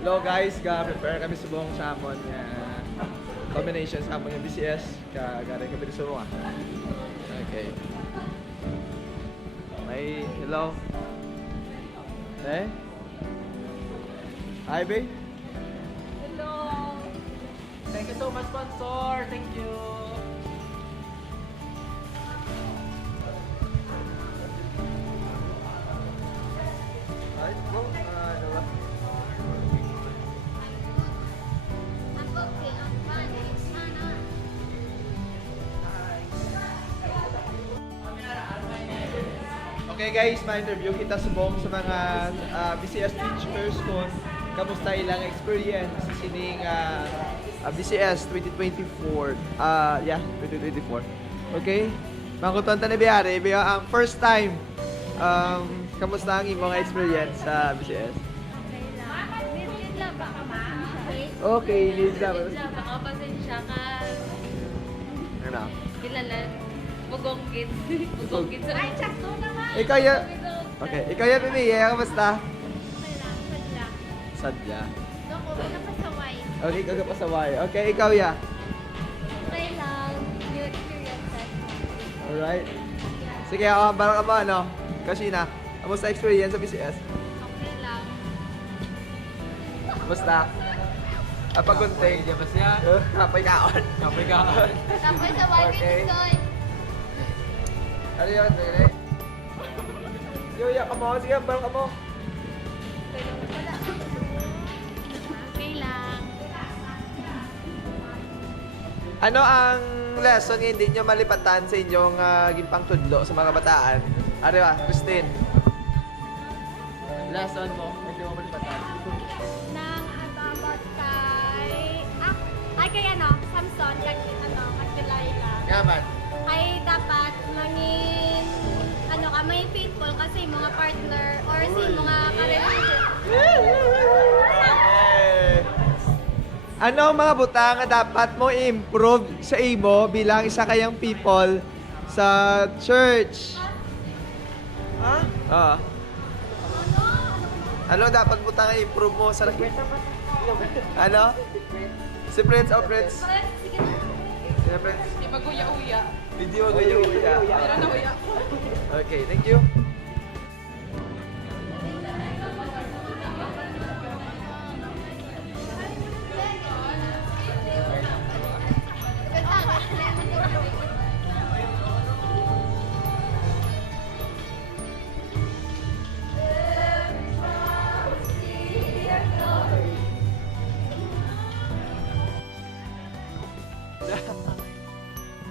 Hello guys, prepare kami sa buong salmon nga combination salmon yung BCS galing kami sa Surunga. Okay. May hello. Eh? Hi, babe. Hello. Thank you so much, sponsor. Thank you. Hi, bro. Dalawa. I'm okay. I'm fine. It's Hana. Okay guys, ma-interview kita subong sa mga BCS teachers kung kamusta ilang experience sa sining BCS 2024. 2024. Okay? Makuton ta na biyari, ang first time kamusta ang imong experience sa BCS? Nilid lang ba ka ma? Okay, Liz lang. Nilid lang ba ka? Pasensya ka. Ano? Kilalan. Mugonggit. Mugonggit. Ay, sakto naman. Ikaw ya. Okay, ikaw ya Bibi, kamusta? Okay lang. Sadla. Sadya. Doko, napasaway. Okay, ikaw ka pasaway. Okay, ikaw ya. Okay lang. New experiences. Alright. Sige, barang ka ba, ano? Kasi na, kamusta experience sa BCS? Okay lang. Kamusta? Pagunting. Diyan ba siya? Kapay kaon. Kapay ka. Tapos sa wifi Okay. ni Soy. Ano yun? Sige. Yo, ka mo. Sige, barang ka mo. Okay lang. Ano ang lesson nga hindi nyo malipatan sa inyong gimpang tudlo sa mga bataan? Ano ba, Christine? Lesson mo, hindi mo malipatan. Nang about kay ano, Samson, kag Delilah. Yaman. Ay dapat mangin may faithful kasi mga partner or si mga ka-relationship. Okay. Ano ang mga butang nga dapat mo i-improve sa imo bilang isa kayang people sa church? Ha? Oo. Ano dapat butang nga i-improve mo sa ano? Si Prince o Prince? Si Prince? Hindi maguya-uya. Hindi mo ganyan uya. Meron na uya. Okay, thank you.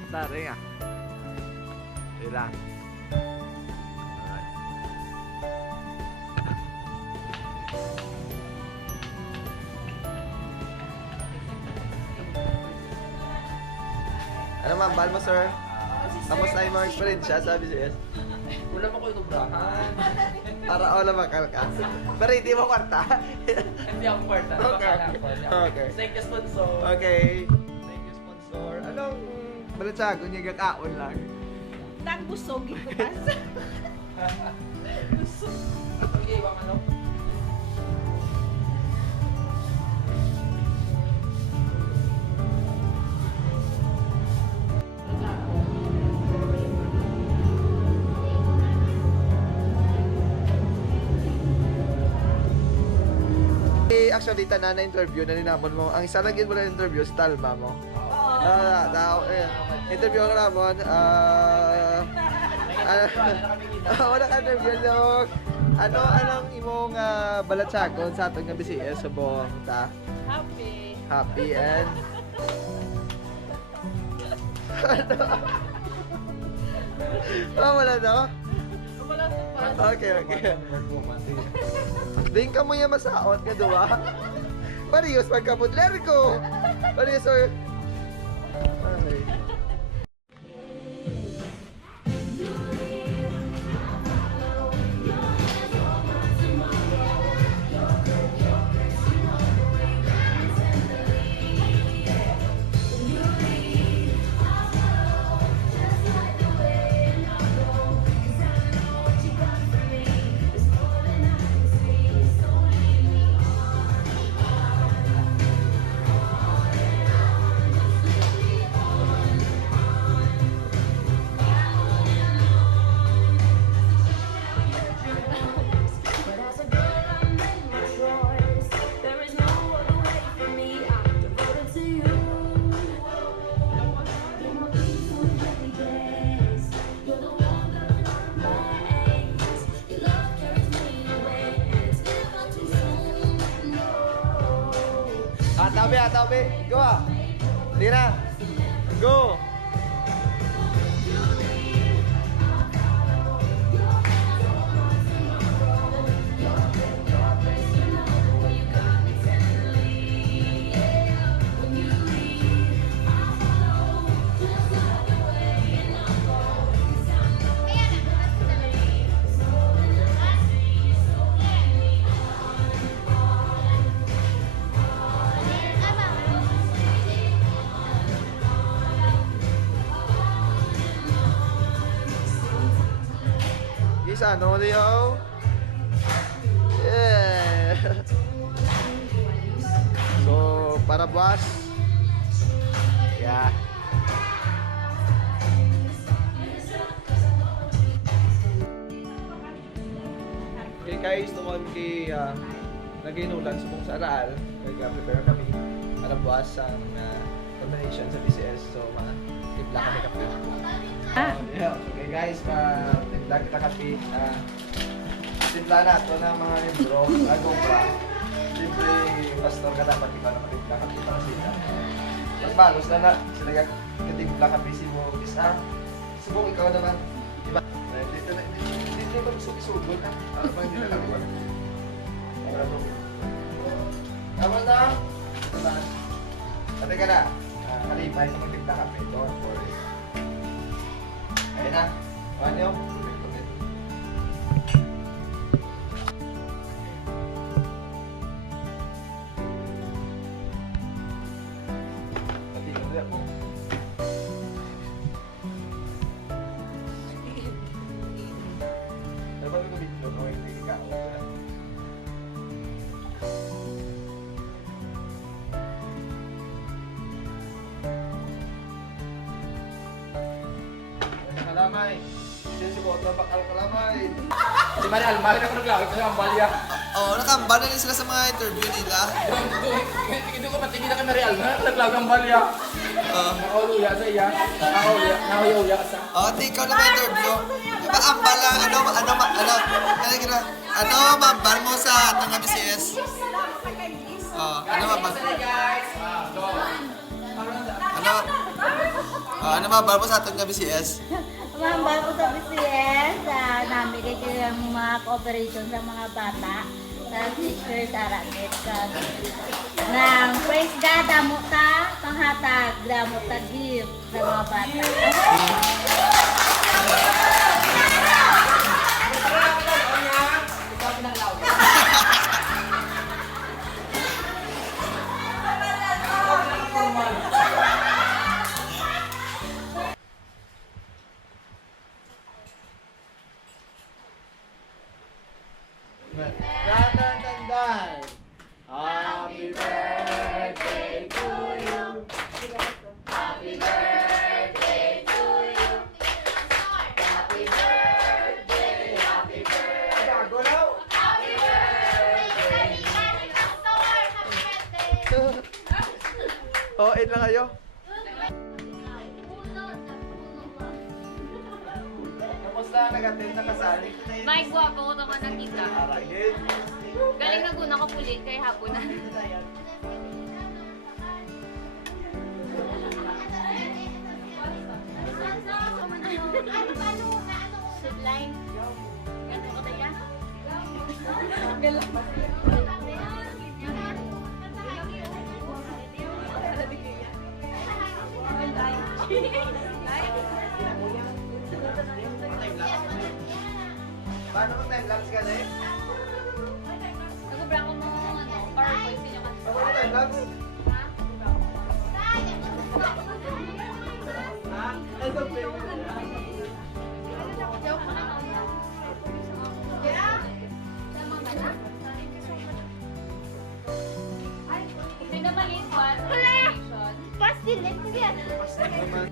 Tari nga. Ilang. Ano ma'am, bahal mo sir? Kamusta yung mga experience siya sa BCS? Wala mo ko inubrahan. Para wala makal ka. Pero hindi mo kwarta. Hindi ako kwarta. Okay. Okay. Thank you, sponsor. Okay. Thank you, sponsor. Anong balatsago niya gakaon lang? Nang busog ito pas. Okay, wang ano? Actually, tanan na interview na ninamon mo. Ang isa lang yun mo na interview, si Talma mo. Interview ko namon. Wala ka interview, Lok. Anong imong balatsagon sa atong nga BCS sa buong ta? Happy. Happy and... wala no? Wala sa pas. Okay. Ding ka mo yung masaot nga duwa. Parehas magkapudler ko. Parehas sir. Okay. Tabi. Go ah. Sige na. Go. Guys, ano Leo? Yeah. So, para buwas. Yeah. Okay guys, tungkol kay naginulan sumong sa aral. Nag-prepare kami para buwas ang combination sa BCS. So, mga tipla kami kape. Yeah. Okay guys, timpla kita kape. Timpla na ito ng mga libro. Agong pa. Siyempre, pastor ka dapat iba na matimpla kape para sila. Mas malos na sila katimpla kape si mo. Isa, subong ikaw naman. Diba? Hindi ba gusto isugod na? Ano ba hindi nakaliwan? Tama na? Diba? Pati ka na. Kalipay sa magtimpla kape. Don't worry. Ayun na. Ano? Pati ka ulit mo. Dapat ko video no? Hindi ka ulit. Kalamay. Sino si Boto bakal kalamay? Si Maria Alma, na ko naglawit sa Ambalya. Oo, nakambal na rin sila sa mga interview nila. Hindi ko patingin na kay Maria Alma, naglawit ang Ambalya. Nakauya sa iya. Nakauya ka sa. Oo, ikaw na may interview. Diba ambal lang, ano mambal mo sa Tanga BCS? Ano mambal? Ano mambal mo sa Tanga BCS? Mambal ko sa BCS, namigay ko yung mga cooperation sa mga bata sa Sister Sarah Net. Nang praise God, damuta, panghatag, damuta gift sa mga bata. Dan. Happy birthday to you. Happy birthday to you. Happy birthday, happy birthday. Gago daw. Happy birthday! Oh, eight lang kayo. Kamusta nag-attend na kasali? May guwapo ko naman nakita. Arangin. Galing na guna ko pulit kay hapon na. Sublime. Ganto ka tayo? Paano mo time-lapse ka na eh? Nag-ubra ko ng PowerPoint niyo kasi. Paano mo time-lapse? Joke mo na ako. Tama ba na? Hindi na maliit ba? Wala! Pas delete ko yan. Basta naman.